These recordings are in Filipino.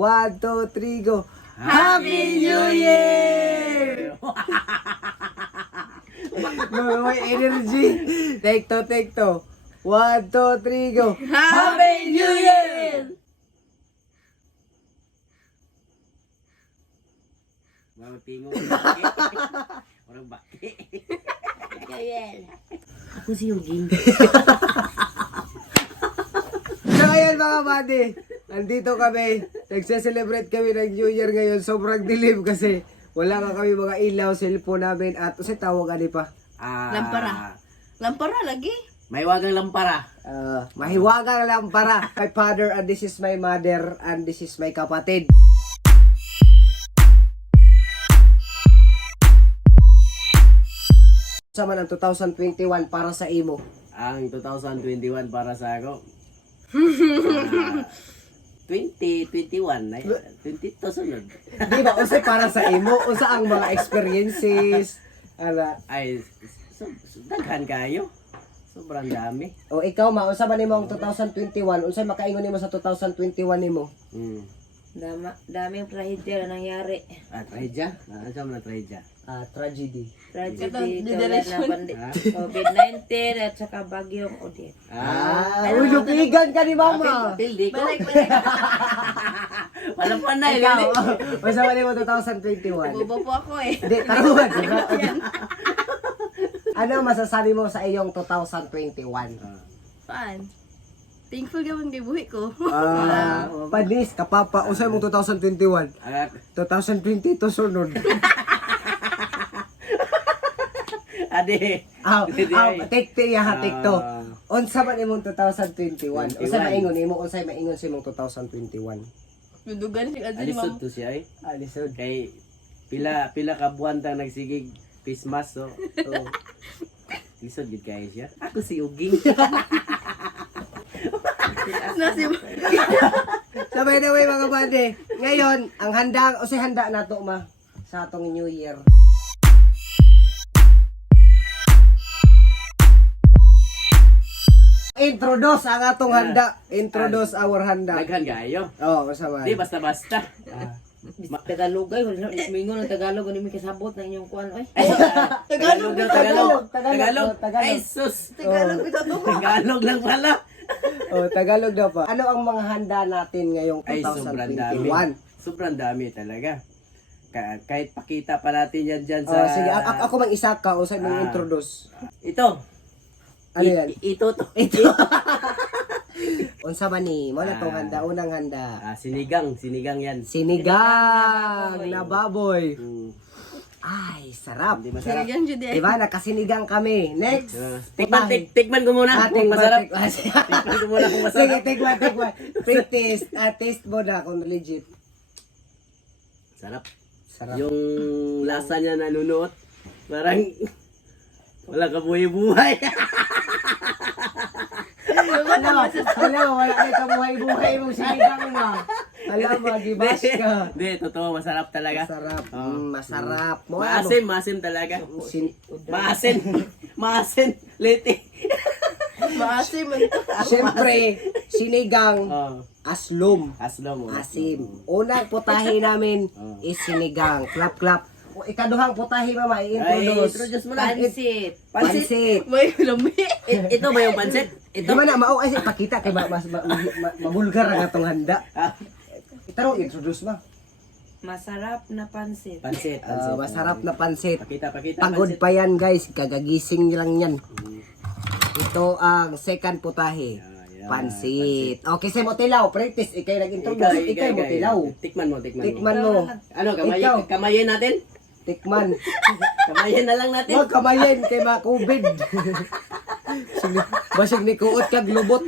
1, 2, 3, go. Happy New Year! May energy. Take to. 1, 2, 3, go. Happy New Year! Mga tingo. Orang baki. Ako si Yugin. So ayan mga buddy, nandito kami, nagse-celebrate kami ng New Year ngayon. Sobrang dilim kasi wala nga kami mga ilaw, cellphone namin at kasi tawag ani pa. Lampara. Lampara lagi. May wagang lampara. Mahiwagang lampara. My father and this is my mother and this is my kapatid. Sama ng 2021 para sa imo. Ang 2021 para sa ako. 2021 ay 22 sunod. Di ba? Usa para sa imo, usa ang mga experiences. Ay daghan kayo. Sobrang dami. O ikaw ma, unsa man nimo ang 2021? Unsay makaingon nimo sa 2021 nimo? Daming trahedya na nangyari. Trahedya? Ano sa mga trahedya? Tragedy. Tragedy, tulad na COVID-19 at saka bagyong Odette. Uy, lupigan ka ni mama. Pildi ko. Balik. Walang panay. Ikaw, unsa man nimo 2021? Bobo po ako eh. Hindi, taruhan. Ano masasabi mo sa iyong 2021? Fun. Thankful gawin kay buhi ko. Panis, kapapa, usay mong 2021. 2022 sunod. Ade. Take to. Unsa man imong 2021? Unsay maingon imo? Unsay maingon sa imong 2021? Dudugan si Adri Alisod to siya ay. Alisod. Kay pila ka buwan tang nagsigig Christmas so. Lisod gid kay siya. Ako si Uging. So by the way mga bande, ngayon ang handa nato ma sa atong New Year. Introduce ang atong handa. Introduce our handa. Daghan kayo. Kasama. Di basta-basta. Tagalog ay, wala na mingon ng Tagalog, ano may kasabot na inyong kuan ay. Tagalog. Ay sus. Tagalog ito to. Tagalog lang pala. Tagalog daw pa. Ano ang mga handa natin ngayong Ay sobrang dami. 2021? Sobrang dami talaga. Kahit pakita pa natin yan dyan sa... Sige, ako mang isa ka, usay mong introduce. Ito. Ano yan? Ito. Unsa man ni? Mo na tong handa, unang handa. Sinigang yan. Sinigang na baboy. Ay, sarap. Hindi masarap. Sinigang jud ay. Diba, nakasinigang kami. Next. Tikman ko muna kung masarap. Tikman ko muna kung masarap. Sige, tikman. Pre-taste. Taste mo na kung legit. Sarap. Sarap. Yung lasa niya nanunuot. Parang wala ka buhay-buhay. Wala kayo kabuhay-buhay mong sinigang mo. Alam, magibash ka. Hindi, totoo, masarap talaga. Masarap. Masarap. Maasim talaga. Maasim. Liti. Maasim man ito. Siyempre, sinigang, aslom. Asim. Unang putahe namin is sinigang. Clap. Ikaduhang putahe mama, i-introduce mo na. Pansit. May lumi. Ito ba yung pansit? Di ba na, ay ipakita kay mas mabulgar ang atong handa. Itaro, introduce ba? Masarap na pansit. Pansit. Masarap na pansit. Pakita. Pagod pa yan guys, kagagising lang yan. Ito ang second putahe. Pansit. Okay, sa motilaw, practice. Ikaw nag-introduce. Ikaw motilaw. Tikman mo. Ano, kamayin natin? Tikman. Kamayin na lang natin. Huwag kamayin kay mga COVID. Basig ni kuot kag lubot.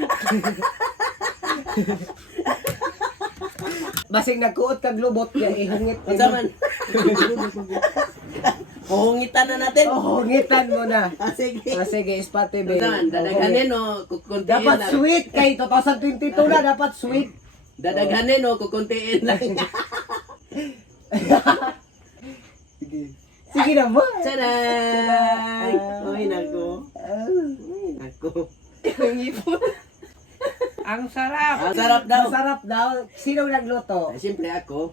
Basig nagkuot kag lubot kaya ihungit. Unsaman? Hungitan na natin. Hungitan mo na. Sige. Spot TV. Dadaghanin o kukuntiin dapat lang. sweet kay 2022 na dapat sweet. Dadaghanin o kukuntiin lang. Sige na ba? Taray! Ay, nako. Ang sarap. Ang sarap daw. Masarap daw. Sino nagluto? Siyempre ako.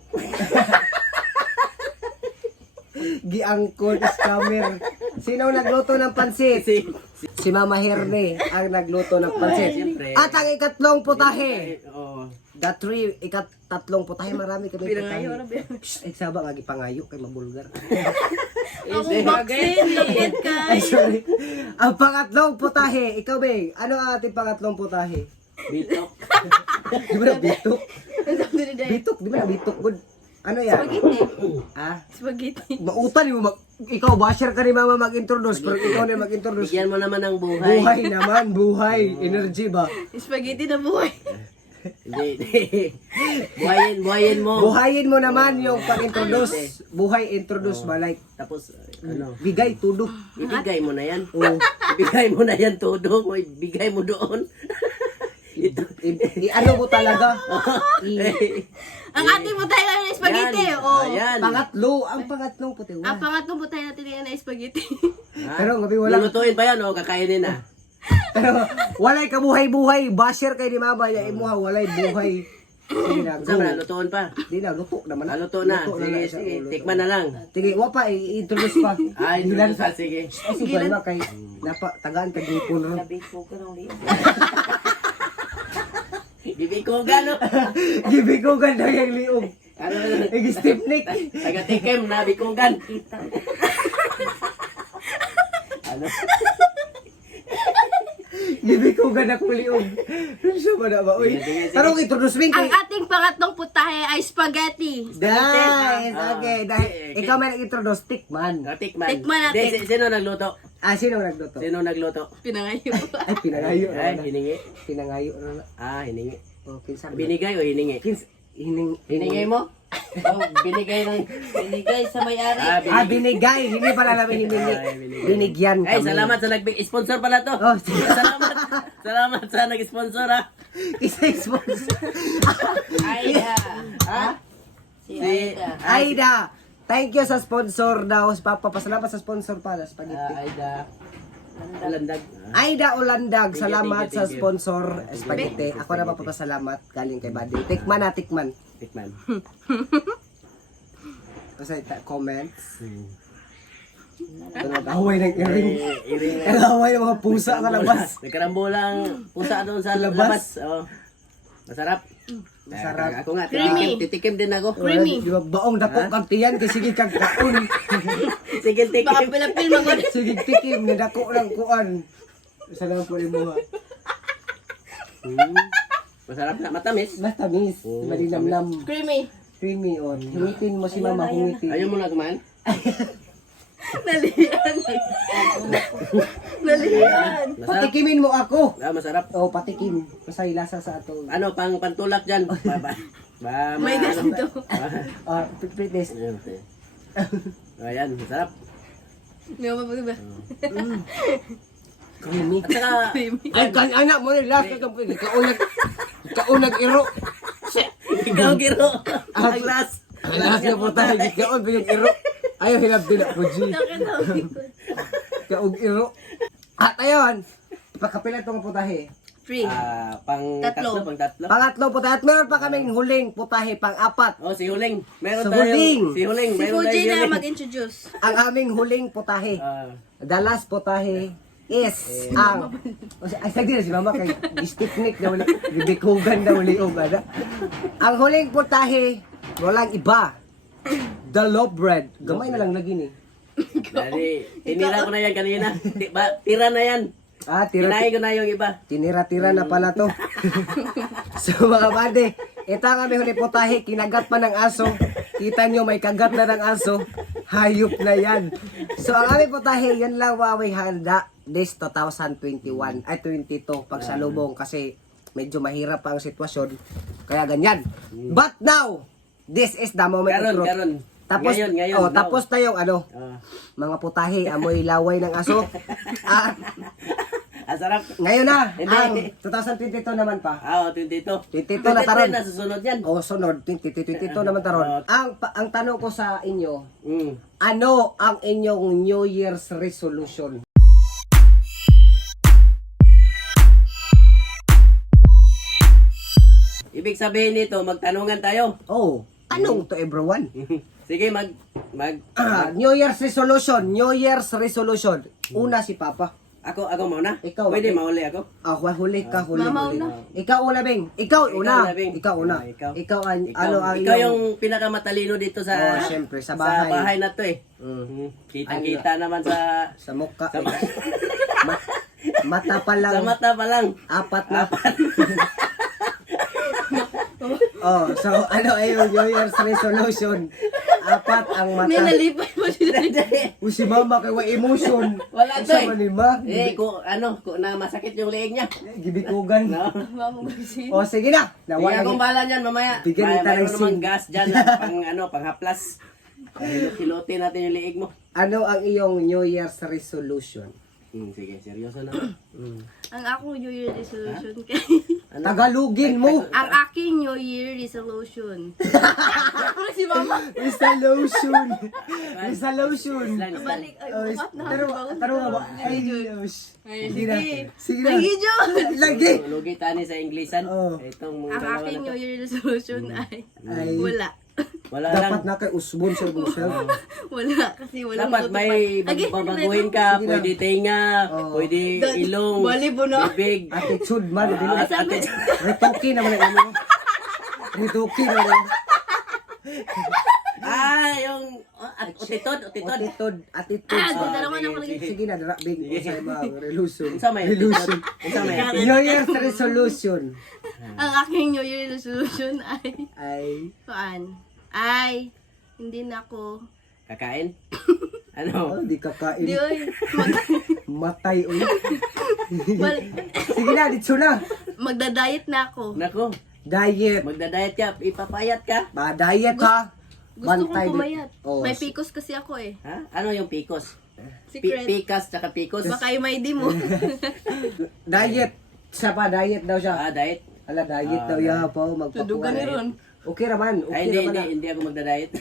Giangkon scammer. Sino nagluto ng pansit? Si Mama Herne ang nagluto ng pansit. Siyempre. At ang ikatlong putahe. Oo. The three, ikatatlong putahe. Marami kami putahe. Pinangayo na ba? Ay, sabang nga gipangayo kay mabulgar. Ang vaccine, lapit ka. Ay, sorry. Ang pangatlong putahe. Ikaw, Beng. Ano ang ating pangatlong putahe? Bitok. Di ba na bitok? Bitok, di ba na bitok? Good. Ano yan? Ah? Spaghetti. Mautan mo ikaw basher ka ni mama mag-introduce pero ikaw na mag-introduce. Bigyan mo naman ng buhay. Buhay naman, buhay, energy ba? Spaghetti na buhay. Hindi. Buhayin mo. Buhayin mo naman yung pag-introduce. Buhay introduce ba like Tapos, ano, bigay tudo. ibigay mo na yan. Oh. Ibigay mo na yan todo. O ibigay mo doon. Ito. Ano mo talaga? Ang ating butay na ng spaghetti. Yan. Oh. Ayan. Ang pangatlong puti. Ang pangatlong butay natin na spaghetti. Pero gabi wala. Lulutuin pa yan o kakainin na. Pero walay ka buhay-buhay. Basher kay ni mama ya imuha walay buhay. Sige na, Saan go. na, lutuin pa. Di na, luto naman na. Luto na. Luto Sige, siya, sige. luto. Tikman na lang. Sige, wapa, i-introduce pa. Ay, Hilan introduce pa. pa. Sige. Ay, sige ba kay tagaan ka gipon ro. Sabi ko ka nung liyan. Bibi ko gano. Gibi ko ganda yung liog. Ano, Igi-stipnik. taga-tikim na bikugan. Kita. Ano? Gibi ko ganda kong liog. Siya ba na ba? Uy, Sige, sige, sige. tarong introduce me Ang kay... ating pangatlong putahe ay spaghetti. Nice, Ah, okay. Dahil sige. ikaw may nag-introduce, tikman. Tikman. Tikman natin. Di, sino nagluto? Sino nagluto? Sino nagluto? Pinangayo. Ay, pinangayo. Ay, na. hiningi. Pinangayo na. Hiningi. Oh, kinsa. Binigay o hiningi? Hiningi mo? Oh, binigay ng... Binigay sa may-ari. Binigay. Hindi pala namin hiningi. Ay, binigay. Binigyan kami. Ay, salamat sa nag-sponsor pala to. Oh, sige. Salamat. Salamat sa nag-sponsor ha. Isa-sponsor. Aida. Ha? Si Aida. Aida. Thank you sa sponsor daw. Papasalamat sa sponsor pala. Spaghetti. Aida. Landag. Aida Olandag, salamat thank you, sa thank you. sponsor spaghetti. Ako na papasalamat galing kay Buddy. Tikman na, tikman. Tikman. Kasi comments. Ito nag-away ng iring. Iring na. Nag-away ng mga pusa sa labas. Nagkarambulang pusa doon sa Labas. labas. Oh. Masarap. Masarap. Ako nga, Creamy. titikim din ako. Creamy. Di ba, baong dako kang tiyan kay sige kang kaon. Sige, Baka tikim. pilapil mo ko. Sige tikim na dako ng kuan. Isa lang po mo. Masarap na, matamis. Mas tamis, malinamnam, Creamy. creamy on. Hingitin mo si mama, hingitin. Ayaw mo na kumain? Nalihan. Nalihan. Masarap. Patikimin mo ako. Masarap. O, patikim. Masay lasa sa ato. Ano, pantulak dyan. May ganito. Fitness. Ayan, masarap. Hindi mo ba? Creamy. At saka, Ay, anak mo rin, last na itong pwede. Kaunag iro. ikaw giro. Ang last. Last na po tayo. Kaun pa yung iro. Ayaw, hilap din ako, G. Kaug iro. At ayun, pagkapila itong putahe. 3. Pang Tatlo. tatlo. Pangatlo putahe. At meron pa kaming huling putahe, pang-apat. Oh, si Huling. Meron Si tayo. Huling. Si Huling. Si Meron tayo Fuji na Huling. mag-introduce. Ang aming huling putahe. The last putahe is ang... Ay, sagdi na si mama kay sticknik na wala. Bibikugan na wali o gada. Ang huling putahe, walang iba. The loaf bread. Gamay na lang lagi ni. Dali, tinira ko na yan kanina. Tira na yan. Kinain ko na yung iba. Tinira-tira na pala to. So mga bade, ito ang aming huling putahe. Kinagat pa ng aso. Kita nyo may kagat na ng aso. Hayop na yan. So ang aming putahe, yan lang Huawei handa this 2021 ay 22 pagsalubong kasi medyo mahirap pa ang sitwasyon. Kaya ganyan. But now, this is the moment of truth. Karon. Tapos, Ngayon, oh, now. tapos na yung ano, Ah, mga putahe, amoy laway ng aso. At ang sarap. ngayon na, Hindi. ang 2022 naman pa. 22. 22 na taron. na susunod yan. O sunod, 2022 naman taron. Ang tanong ko sa inyo, Mm. ano ang inyong New Year's resolution? Ibig sabihin nito, magtanungan tayo. Oh, anong to everyone? Sige, New Year's resolution. New Year's resolution. Una si Papa. Ako muna. Ikaw, Pwede okay. mauli ako. Huli ka, huli. Mama huli. una. Ikaw una, Bing. Ikaw una. Bing. Ikaw una. Ikaw. Ikaw ang, ano ang Ikaw yung pinakamatalino dito sa Oh, syempre, sa bahay. na to eh. Kita naman sa sa mukha. sa, Mata pa lang. sa mata pa lang. Apat na. Oh, so ano ay yung New Year's resolution? Apat ang mata. May nalipay mo siya. Si mama kay wa emotion. Wala to Sa eh. manima. Kung na masakit yung leeg niya. Gibikugan. No? Mama gusin. Oh, sige na. Sige, Nawala akong bahala niyan mamaya. Bigyan kita ng Mayroon namang sim. gas dyan pang haplas. Hilutin natin yung leeg mo. Ano ang iyong New Year's resolution? Sige, seryoso na. Ang ako New Year resolution kay Tagalugin mo. ang aking New Year resolution. Ako si Mama. Resolution. Resolution. Balik ay Oh, bukat na. taro nga ba? Ay, Diyos. Sige na. Sige. Sige na. Lagi Diyos. Lagi. Lugi tani sa Inglisan. Oh. Itong mga Ang dalawa aking na New to. Year resolution ay Ay. wala. Wala lang. Dapat na kay usbon sa self. Wala kasi walang Dapat may babaguhin ka. Sige na. Pwede tenga, Oh. pwede ilong, Bali po na. bibig. Attitude man. Sabi, Retoki naman ang ano. Retoki naman. Yung utitod. Attitude. Attitude. Ah, dalawa na ako lagi. Sige na, darabing ko sa mga resolution. Unsa may Resolution. Unsa may New Year's resolution. Ang aking New Year resolution Ay. ay hindi na ako kakain? Oh, Ano? di kakain. di oy Matay ulit. balik Sige na, dito na. magda-diet na ako. Nako, Diet. magda-diet ka, ipapayat ka. Diet ha. Gusto kong Bantay din. pumayat. Oh. May PCOS kasi ako eh. Ha? Ano yung pikos? Secret. Pikas tsaka pikos. Baka yung may di mo. Diet. Siya pa, diet daw siya. Diet. Ala, diet daw ya po. Tudugan ni Ron. Okay raman. Ay, Okay raman na. hindi ako magda-diet.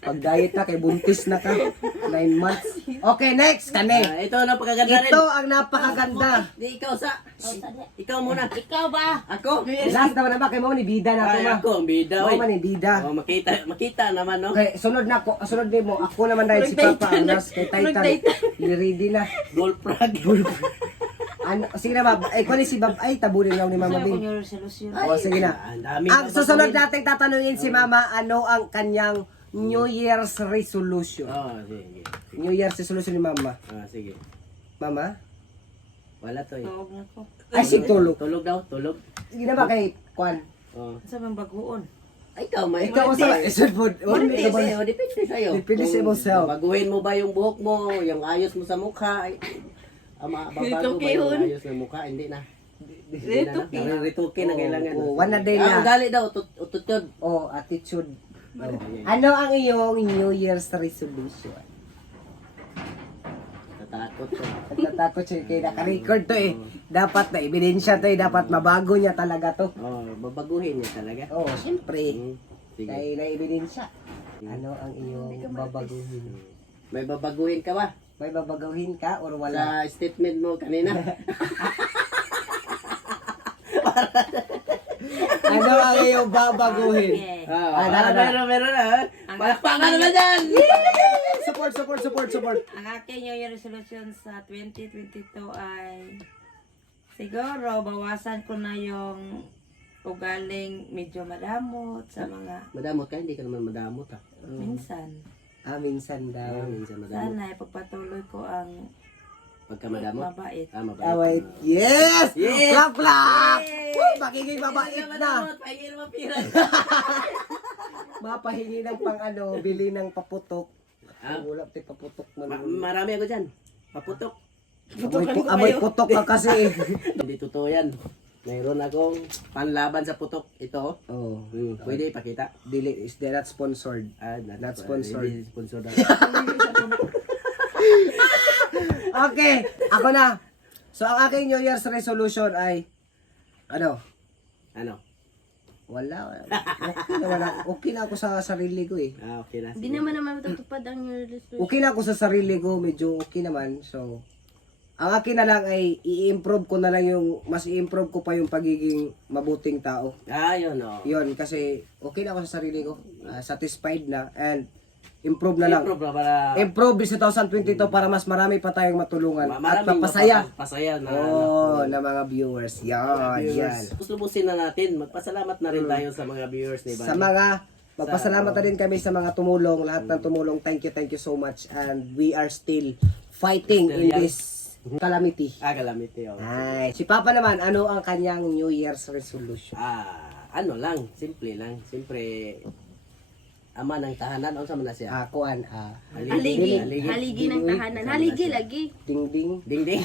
Pag diet na, kay buntis na ka. 9 months. Okay, next. Kani. Ito na pagkaganda rin. Ito ang napakaganda. Di ikaw ikaw muna. Ikaw ba? Ako? Last naman na ba? Kay mo ni bida na ako Ay, ma. ako, ang bida. Mo oy. man ni bida. Oh, makita naman, no? Okay, sunod na ako. Sunod din mo. Ako naman dahil si Papa. Ang nas kay Titan. Ready na. Gold frog. Sige na, Bab. Ay, kung si Bab, ay, tabunin lang ni Mama Bing. New Year resolution. O, sige na. Ang dami. Ang susunod natin tatanungin si Mama, ano ang kanyang New Year's resolution? Oh, sige. New Year's resolution ni Mama. Sige. Mama? Wala to eh. Tawag na ko. Ay, si Tulog. Tulog daw, tulog. Sige na ba kay Kwan? Oh. Sa bang baguon? Ay, ikaw, may Ikaw sa isod food. Depende sa'yo. Depende sa imo self. Baguhin mo ba yung buhok mo, yung ayos mo sa mukha. Babago ba yung ayos ng mukha? Hindi na. Ritukin na kailangan. One a day na. Ang gali daw, ututod. Oh, attitude. Ano ang iyong New Year's resolution? Tatakot ko. Natatakot siya kaya naka-record to eh. Dapat na ebidensya to eh. Dapat mabago niya talaga to. Oh, babaguhin niya talaga. Oh, siyempre. Sige. Kaya na ebidensya. Ano ang iyong babaguhin? May babaguhin ka ba? May babaguhin ka or wala? Sa statement mo kanina. Ano ang iyong babaguhin? Meron na. Palakpakan naman dyan! Support. Ang aking New Year resolution sa 2022 ay siguro bawasan ko na yung ugaling medyo madamot sa mga Madamot ka? Hindi ka naman madamot ha. minsan. Minsan daw. Minsan madamot. Sana ipagpatuloy ko ang Pagka madamot? mabait. Mabait. Wait. Yes! Yes! Clap, clap! Woo, magiging mabait na. Pahingin mo pira. Mapahingi ng pang ano, bili ng paputok. Ah. Wala tayo paputok man. Marami ako dyan. Paputok. Amoy putok ka kasi. Hindi totoo yan. Mayroon akong panlaban sa putok. Ito. Oh, Pwede ipakita. dili is that not sponsored. Not sponsored. Hindi sponsored. Okay, ako na. So ang aking New Year's resolution ay ano? Ano? Wala. Okay na ako sa sarili ko eh. Okay na. Hindi naman matutupad ang New Year resolution. Okay na ako sa sarili ko, medyo okay naman. So Ang akin na lang ay i-improve ko na lang mas i-improve ko pa yung pagiging mabuting tao. Yun o. Yun, kasi okay na ako sa sarili ko. Satisfied na and improve na lang. Improve na para Improve sa 2022 para mas marami pa tayong matulungan at maraming mapasaya. Pasaya na. Na mga viewers. Yan, yan. Gusto na natin. Magpasalamat na rin tayo sa mga viewers ni Sa Buddy. magpasalamat na rin kami sa mga tumulong, lahat ng tumulong. Thank you so much. And we are still fighting in this calamity. Calamity. Oh. Ay, si Papa naman, ano ang kanyang New Year's resolution? Ano lang, simple lang. Siyempre, ama ng tahanan, o sama na siya? Kuan, Haligi. Haligi ng tahanan. Haligi lagi. ding ding. Ding-ding.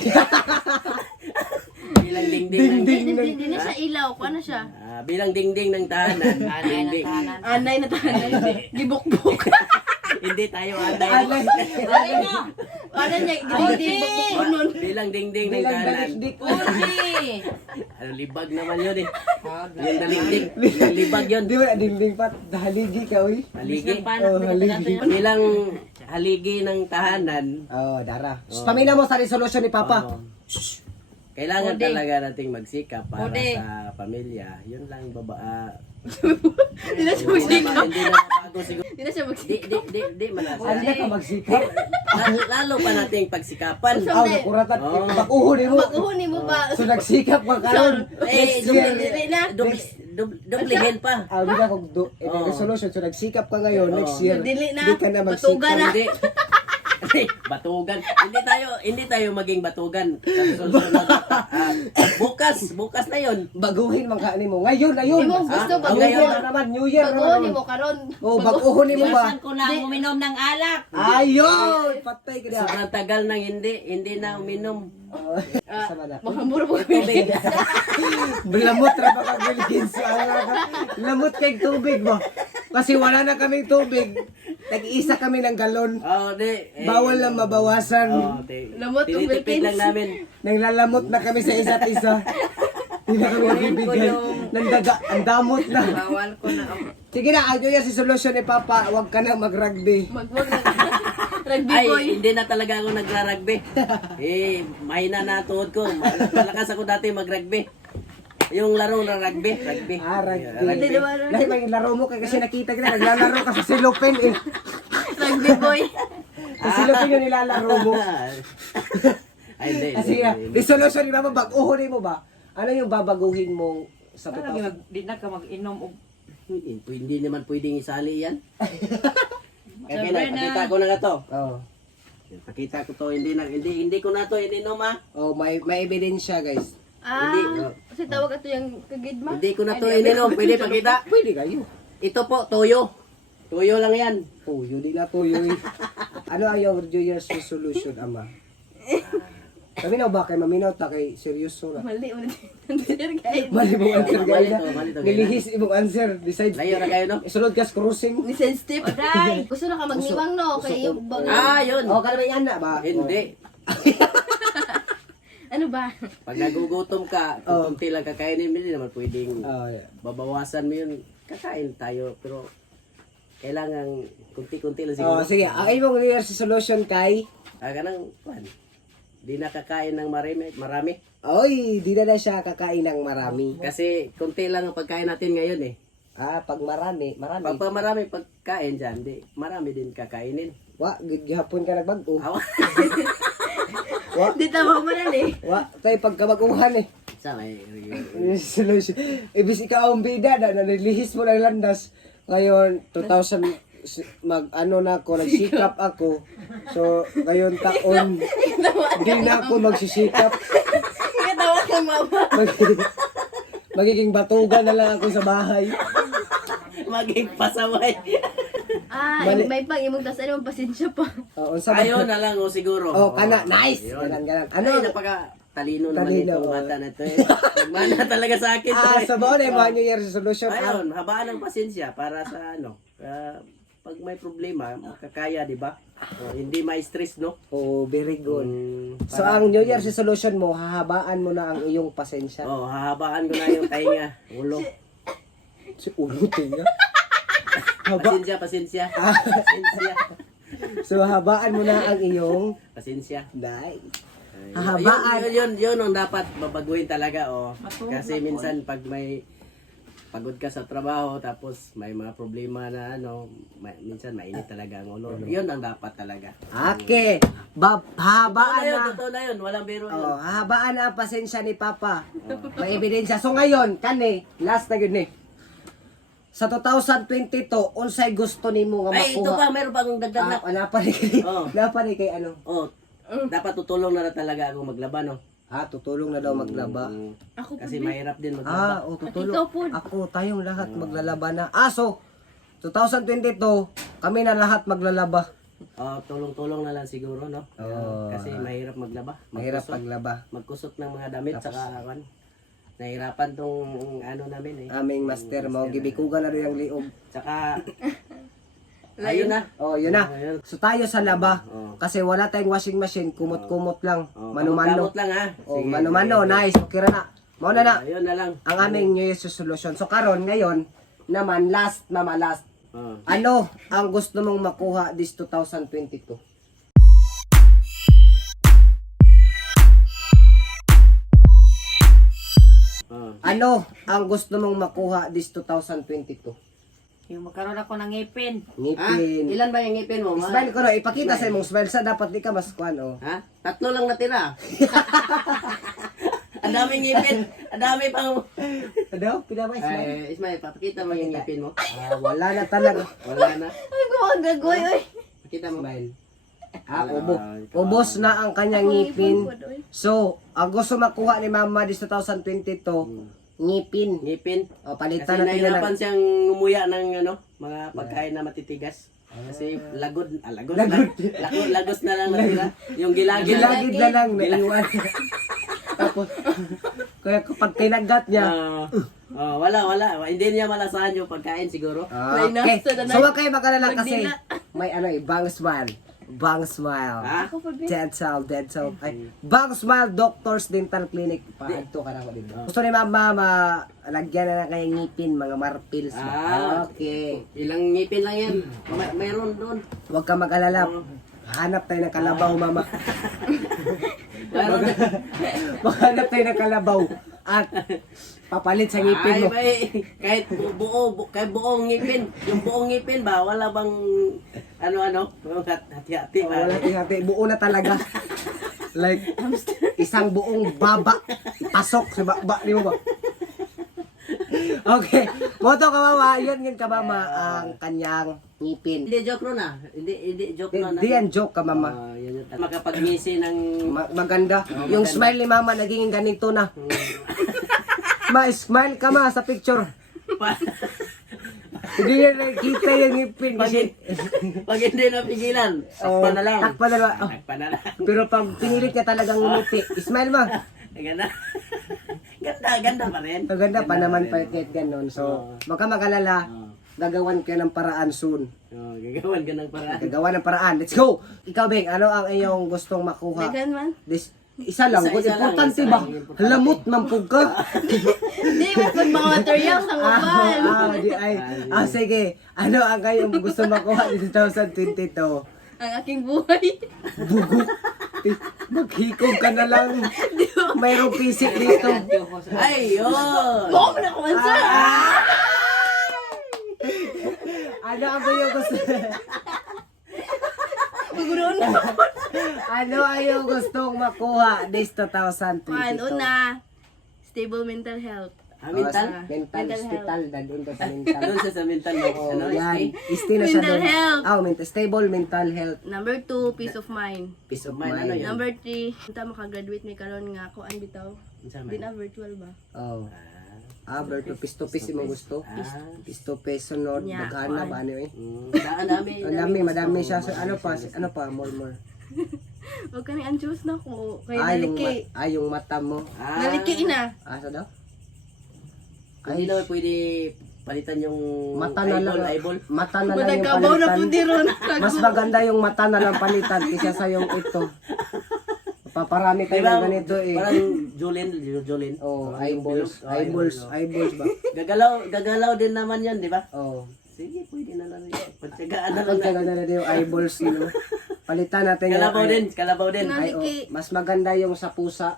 Bilang ding-ding. Hindi na siya ilaw. Kuha na siya. Bilang ding-ding ng tahanan. Anay na Ding-ding. tahanan. Anay na tahanan. Gibukbuk. Hindi tayo anay. Dali na. Ano niya? Gibukbuk nun. Bilang ding-ding ng Bilang tahanan. dalikdik. Uji. Libag naman yun eh. Yung dalikdik. Yung libag yun. Di ba, ding ding pat, haligi ka, uy. Haligi. Haligi. Bilang haligi ng tahanan. Dara. Pamina mo sa resolution ni Papa. Oo. Kailangan Ode. talaga nating magsikap para Ode. sa pamilya. Yun lang Hindi na siya magsikap. Hindi na mabago siguro. Hindi na siya magsikap. Di manasa. Hindi ka magsikap. Lalo pa nating pagsikapan. Nakuratan. Oo. Bakuhuli mo. Mag-uhuni mo ba? So, nagsikap ka karon. Next year. Dili na. Dublihin pa. Di ka kung resolution. So, nagsikap ka ngayon. Next year. Dili na. Di ka na Batugan na. magsikap. Hindi. Batugan. Hindi tayo maging batugan. Sa susunod. Bukas na 'yon. Baguhin man ka mo. Ngayon. Imo gusto Ah, New baguhin. Year na naman. New Year na Baguhin naman. mo karon. Baguhin mo ba? Iwasan ko na uminom ng alak. Ayun! Patay ka na. Sobrang tagal nang hindi na uminom. Sama na. Makamura po Tubig. Lamot ra pa kag Philippines. Lamot kay tubig mo. Kasi wala na kaming tubig. Nag-iisa kami ng galon. Bawal lang mabawasan. Lamot yung Tinitipid lang Philippines. namin. Nanglalamot na kami sa isa't isa. Hindi na kami nagbibigay. Nandaga, ang damot na. Bawal ko na ako. Sige na, ang New Year's resolution ni Papa, huwag ka na mag-rugby. Magwag na. Rugby Ay, boy. hindi na talaga ako nagra-rugby. Mahina na tuhod ko. Malakas ako dati mag-rugby. Yung laro na rugby. Rugby. Hindi naman. Dahil may laro mo kasi nakita kita, naglalaro ka sa silupin eh. Rugby boy. Sa silupin yung nilalaro mo. Ay, hindi. Sige, resolution ni Mama, baguhin mo ba? Ano yung babaguhin mo sa Parang totoo? di na ka mag-inom og Hindi naman pwedeng isali yan. Kaya Sabi na. pakita ko na nga to. Oh. Pakita ko to. Hindi ko na to ininom ha. Oh, may ebidensya, guys. Kasi tawag ito yung kagidma. Hindi ko na to ininom. Pwede pakita. Pwede kayo. Ito po, toyo. Toyo lang yan. Tuyo, di na tuyo eh. Ano ang yung New Year's resolution, Ama? Kami na ba kay maminaw ta kay seryoso na. Mali mo na answer guys. Mali mong answer, guys. Mali to, Nilihis imong answer. Decide. Layo na kayo no? Isunod ka sa crossing. Ni sensitive. Oday. Gusto na ka magniwang no kay yung bag. Yun. Oh, kada may ana ba? Hindi. Ano ba? Pag nagugutom ka, kung konti lang kakainin mo, hindi naman pwedeng Oh, yeah. babawasan mo yun. Kakain tayo, pero kailangan kunti-kunti lang Oh, siguro. sige. Ang imong New Year's resolution kay Ganang, di na kakain ng marami. Oy, di na siya kakain ng marami. Kasi konti lang ang pagkain natin ngayon eh. Pag marami. Pag marami pagkain dyan, marami din kakainin. Wa, gihapon ka nagbago. Awa. Di tama mo na eh. Wa, tayo pagkabaguhan eh. Sana Resolution. Ibis ikaw ang bida na nalilihis mo ng landas. Ngayon, 2000 na ako, nagsikap ako. So, ngayon taon, di na ako magsisikap. Katawa ka mama. Magiging batugan na lang ako sa bahay. maging pasaway. May pang imong tas ano pasensya pa. Unsa ba? Ayaw na lang siguro. Kana, nice. Yun. Ganan. Ano? Napaka talino naman Talino, itong bata na ito eh. Nagmana talaga sa akin. to, eh. Sa baon ay mga New Year's resolution. Ayun, habaan ng pasensya para sa pag may problema, makakaya, di ba? Hindi ma-stress, no? Oh, very good. So, Para- ang New Year's resolution mo, hahabaan mo na ang iyong pasensya. hahabaan ko na yung tainga, ulo. Si ulo tinga. Haba. Pasensya. Ah. Pasensya. So, habaan mo na ang iyong Pasensya. nice. Hahabaan. Yun ang dapat babaguhin talaga, oh. Matulog Kasi na po, minsan pag may pagod ka sa trabaho, tapos may mga problema na minsan mainit talaga ang ulo. Yun ang dapat talaga. Okay. Hahabaan na. Totoo na yun, walang biro yun. Oh, hahabaan na ang pasensya ni Papa. May ebidensya. So ngayon, kani, last na yun eh. Sa 2022, unsay gusto nimo nga Ay, ito makuha? pa, meron pa akong dagdag na. Napari kay, Oh. napari kay ano? Oh, dapat tutulong na talaga ako maglaba, no? Tutulong na daw maglaba. Ako po Kasi din. mahirap din maglaba. Tutulong. Ikaw po. Ako, tayong lahat maglalaba na. So, 2022, kami na lahat maglalaba. Tulong-tulong na lang siguro, no? Kasi mahirap maglaba. Mahirap Magkusot- paglaba. Magkusot ng mga damit, saka nahirapan tong namin eh. Aming master, mau gibikugan na rin ang liog. Tsaka, ayun na. Yun na. Ayun. So tayo sa laba. Oh. Kasi wala tayong washing machine, kumot-kumot lang. Mano-mano. Kamot lang ha. Sige, Mano-mano, sige. nice. Okay na. Mao na na. Ayun na lang. Ang aming New Year's resolution. So karon ngayon naman last. Oh. Ano ang gusto mong makuha this 2022? Oh. Ano ang gusto mong makuha this 2022? Yung magkaroon ako ng ngipin. Ngipin. Ilan ba yung ngipin mo? Smile ko na, ipakita sa imong smile sa dapat di ka mas kuan oh. Ha? 3 lang natira. Ang daming ngipin. Ang dami pang... Ano? Pinamay smile. Ismail, papakita mo yung ngipin mo. Wala na talaga. Wala na. Ay, gumagagoy, oy. Pakita mo. Smile. Ubos na ang kanyang ngipin. So, ang gusto makuha ni Mama this 2022, ngipin. Ngipin. O, Kasi palitan natin na nahirapan lang. siyang umuya ng mga pagkain na matitigas. Kasi lagod. Lagos na lang natira. Yung gilagid. Gilagid na lang, naiwan. Tapos, kaya kapag tinagat niya, Wala. Hindi niya malasahan yung pagkain siguro. okay. nasa na So, wag kayo makalala kasi Magdila. may bang smile. Bang smile. Ha? Ako po din. Dental. Ay, Bang Smile Doctors Dental Clinic. Paadto ka na ko dito. Gusto ni Mama lagyan na ng kanyang ngipin, mga marpils. Okay. Ilang ngipin lang yan. Mayroon doon. Huwag ka mag-alala. Hanap tayo ng kalabaw, Mama. Mayroon doon. Maghanap tayo ng kalabaw. At papalit sa ngipin mo. Kahit buong ngipin. Yung buong ngipin ba, wala bang hati-hati ba? Wala hati. Buo na talaga. Like, isang buong baba. Pasok sa baba. Di mo ba? Okay. Moto ka, Mama. Yun ka, Mama. Ang kanyang ngipin. Hindi joke ron ah. Hindi joke ron. Di yan joke ka, Mama. Yan yung makapag-ngisi ng... Maganda. Yung smile ni Mama naging ganito na. Ma-smile ka, Ma, sa picture. Hindi na nakikita yung ngipin. Pag hindi napigilan, takpan na lang. Takpan na lang. Oh. Takpan na lang. Pero pag pinilit niya talagang ngumiti, smile, Ma. Ganda. Ganda pa rin. Maganda pa naman pa kahit ganun. So, baka magalala, gagawan ka ng paraan soon. Gagawan ka ng paraan. Gagawa ng paraan. Let's go! Ikaw, Beng, ano ang iyong gustong makuha? Dagan man. Isa lang. Isa lang, Importante isa ba? lang, importante. Lamot mampug ka. Hindi, mas pag mga materials ang uban. Sige. Ano ang kayong gusto makuha ni 2022? Ang aking buhay. Bugok. Maghikog ka na lang. Mayroong pisik dito. Ay, yun! Bom na kuman sa. Ano ang iyong gusto? Pagurun na. Ano ang iyong gustong makuha this 2022? Una, stable mental health. Mental? Mental Mental hospital. Doon ka sa mental. Doon sa mental mo. Oh, yan. stay? Stay na siya Mental doon. health. Stable mental health. Number 2, peace of mind. Peace of Mind, mind. ano yun? Number 3, punta makagraduate ni karon nga ako an bitaw. Unsa Di man? na virtual ba? Oh. Berto, piece to piece mo gusto. Piece to piece, sunod. Yeah, Maghanap, kuan. ano eh. Madami siya. So, ano pa, more. Huwag ka ni anxious na ko. Kaya naliki. Yung mata mo. Naliki ina. Asa daw? Hindi na pwede palitan yung Mata na lang. eyeball. Mata na lang yung Madagabaw na po palitan. di ron. Mas maganda yung mata na lang palitan kaysa sa yung ito. Paparami tayo ng ganito eh. Parang Jolene. Oh, yung eyeballs. bilog. Eyeballs ba? Gagalaw din naman yan, di ba? Oh. Sige, pwede na lang yun. Pagtsagaan na lang. Pagkaga na rin yung eyeballs nyo. palitan natin yung Kalabaw din. Ay, mas maganda yung sa pusa.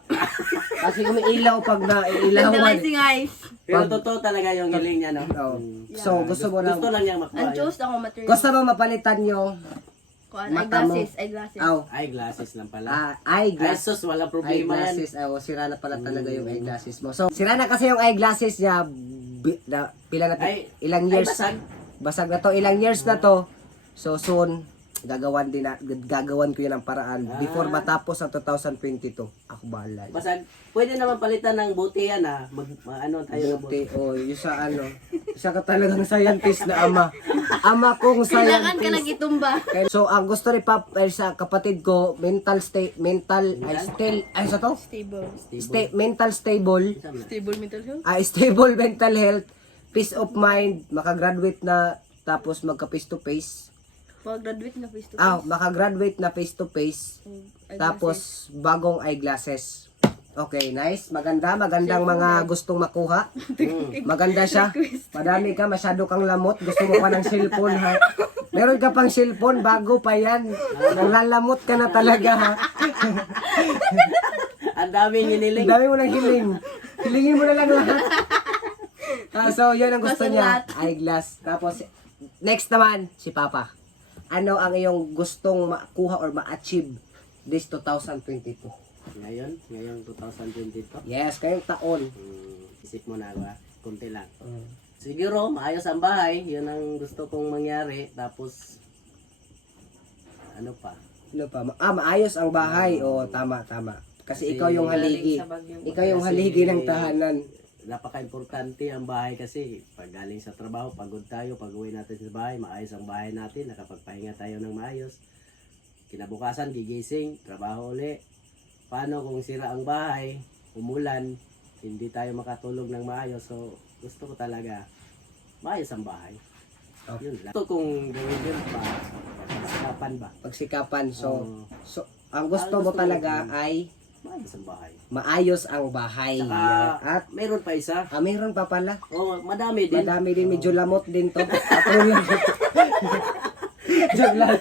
Kasi umiilaw pag naiilawan. Tantalizing eyes. Pero totoo talaga yung hiling niya, no? Oh. So, gusto mo lang, Gusto lang niya makuha. Unchoose ako material. gusto mo mapalitan yung Kuan, mata mo. eyeglasses. Eyeglasses lang pala. Eyeglasses. Eyeglasses, wala problema yan. Eyeglasses. Sira na pala talaga yung eyeglasses mo. So, sira na kasi yung eyeglasses niya. Pila na to? Ilang years? basag. Basag na to. Ilang years na to. So, soon, gagawan ko yun ang paraan. Before matapos ang 2022. Ako bahala. Basag. Pwede naman palitan ng buti yan, ha? Ano tayo ng buti. Buti, yung sa isa ka talagang scientist na ama. Ama kong Kailangan ka scientist. nagitumba. So, ang gusto ni Pap sa kapatid ko, mental mental stable, Stable mental health. stable mental health, peace of mind, makagraduate na, tapos magka face to face. Mag-graduate na face to Makagraduate na face to face, tapos bagong eyeglasses. Okay, nice. Magandang mga gustong makuha. Maganda siya. Madami ka, masyado kang lamot. Gusto mo pa ng cellphone, ha? Meron ka pang cellphone, bago pa yan. Nalalamot ka na talaga, ha? Ang daming hiniling. Ang dami mo nang hiling. Hilingin mo na lang lahat. So, yun ang gusto niya. Eyeglass. Tapos, next naman, si Papa. Ano ang iyong gustong makuha or ma-achieve this 2022? Ngayong 2022. Yes, kayong taon. Isip mo na ba? Kunti lang. Siguro, maayos ang bahay. Yun ang gusto kong mangyari. Tapos, ano pa? Ano pa? Maayos ang bahay. Tama. Kasi ikaw yung haligi. Ikaw yung haligi ng tahanan. Napaka-importante ang bahay kasi pag galing sa trabaho, pagod tayo, pag uwi natin sa bahay, maayos ang bahay natin, nakapagpahinga tayo ng maayos. Kinabukasan, gigising, trabaho uli. Paano kung sira ang bahay, umulan, hindi tayo makatulog ng maayos. So, gusto ko talaga maayos ang bahay. Yun lang. Gusto kong gawin yun pa, pagsikapan ba? Pagsikapan. So, ang Ang gusto mo gusto talaga mo, ay maayos ang bahay. maayos ang bahay. Saka, At mayroon pa isa. mayroon pa pala. Madami din. Madami din, medyo lamot din to. Ako lang. Joke lang.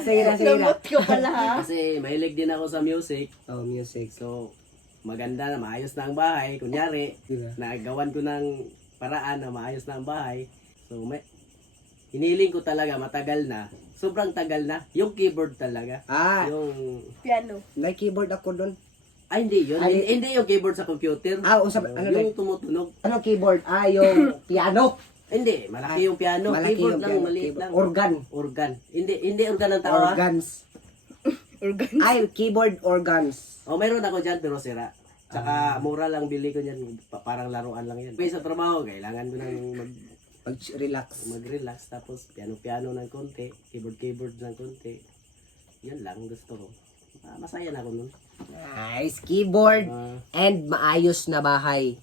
Sige na. Lamot ko pala ha. Kasi mahilig din ako sa music. Music. So, maganda na maayos na ang bahay. Kunyari, Diba? nagawan ko ng paraan na maayos na ang bahay. So, hiniling ko talaga, matagal na. Sobrang tagal na. Yung keyboard talaga. Yung... Piano. May keyboard ako doon. hindi yun. Hindi yung keyboard sa computer. Usap, yung tumutunog. ano keyboard? Yung piano. Hindi, malaki yung piano. Malaki Keyboard yung lang, piano. maliit Keyboard. lang. Organ. Hindi organ ang tao, ha? Organs. Organ. Keyboard organs. Mayroon ako dyan, pero sira. Tsaka mura lang bili ko dyan. Parang laruan lang yan. Sa trabaho, kailangan ko nang Mag-relax. mag-relax. Tapos piano-piano ng konti. Keyboard ng konti. Yan lang gusto ko. Masaya na ako nun. Nice. Keyboard and maayos na bahay.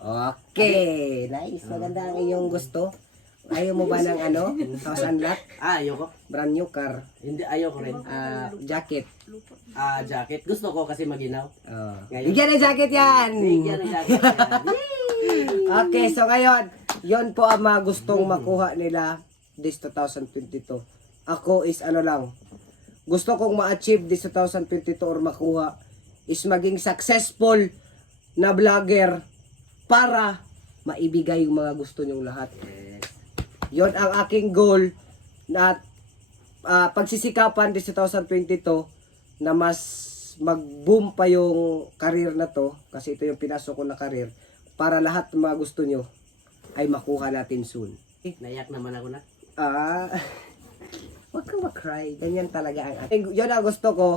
Okay. Nice. Maganda ang iyong gusto. Ayaw mo ba ng house unlock? Ayoko. Brand new car. Hindi, ayoko rin. Jacket. Jacket. Gusto ko kasi maginaw. Ngayon. Bigyan ng jacket yan! Bigyan ng jacket yan. Okay, so ngayon, yon po ang mga gustong makuha nila this 2022. Ako is gusto kong ma-achieve this 2022 or makuha is maging successful na vlogger para maibigay yung mga gusto nyong lahat. Yon ang aking goal na pagsisikapan this 2022 na mas mag-boom pa yung career na to kasi ito yung pinasok ko na career para lahat ng mga gusto nyo ay makuha natin soon. Nayak naman ako na. Huwag kang mag-cry. Ganyan talaga ang ating. Yun ang gusto ko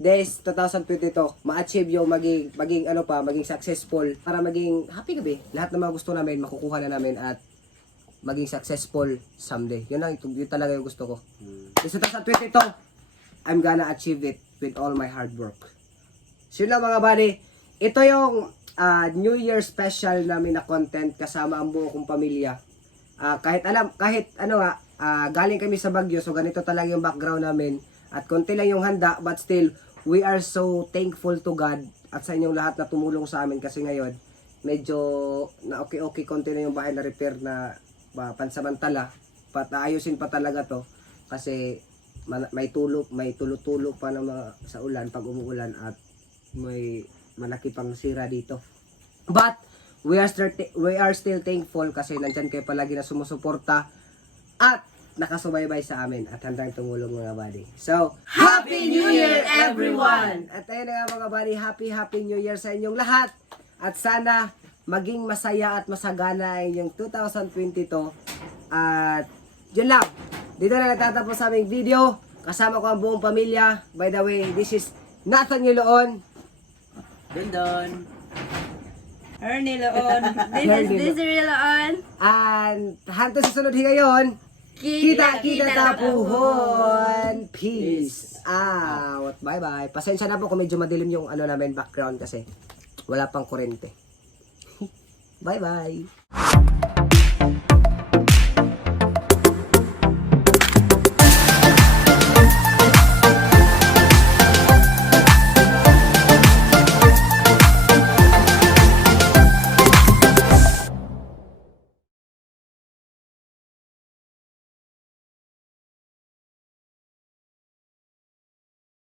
this 2022 ma-achieve yung maging successful para maging happy gabi. Lahat ng mga gusto namin makukuha na namin at maging successful someday. Yun talaga yung gusto ko. This 2022 I'm gonna achieve it with all my hard work. So yun lang mga buddy. Ito yung New Year special namin na content kasama ang buo kong pamilya. Galing kami sa Baguio, so ganito talaga yung background namin. At konti lang yung handa, but still, we are so thankful to God at sa inyong lahat na tumulong sa amin kasi ngayon, medyo na okay konti na yung bahay na repair na pansamantala. Ayusin pa talaga to kasi may tulo-tulo pa na sa ulan pag umuulan at may malaki pang sira dito. But we are still thankful kasi nandyan kayo palagi na sumusuporta at nakasubaybay sa amin at handang tumulong mga buddy. So, Happy New Year, everyone! At ayun na nga mga buddy, Happy New Year sa inyong lahat. At sana maging masaya at masagana ang inyong 2022. At yun lang. Dito na natatapos sa aming video. Kasama ko ang buong pamilya. By the way, this is Nathan Yuloon. Dindon. Ernie Loon. This is Desiree Loon. And hanggang sa sunod higayon, kita tapuhon. Peace out. Bye-bye. Pasensya na po kung medyo madilim yung namin background kasi wala pang kurente. Bye-bye.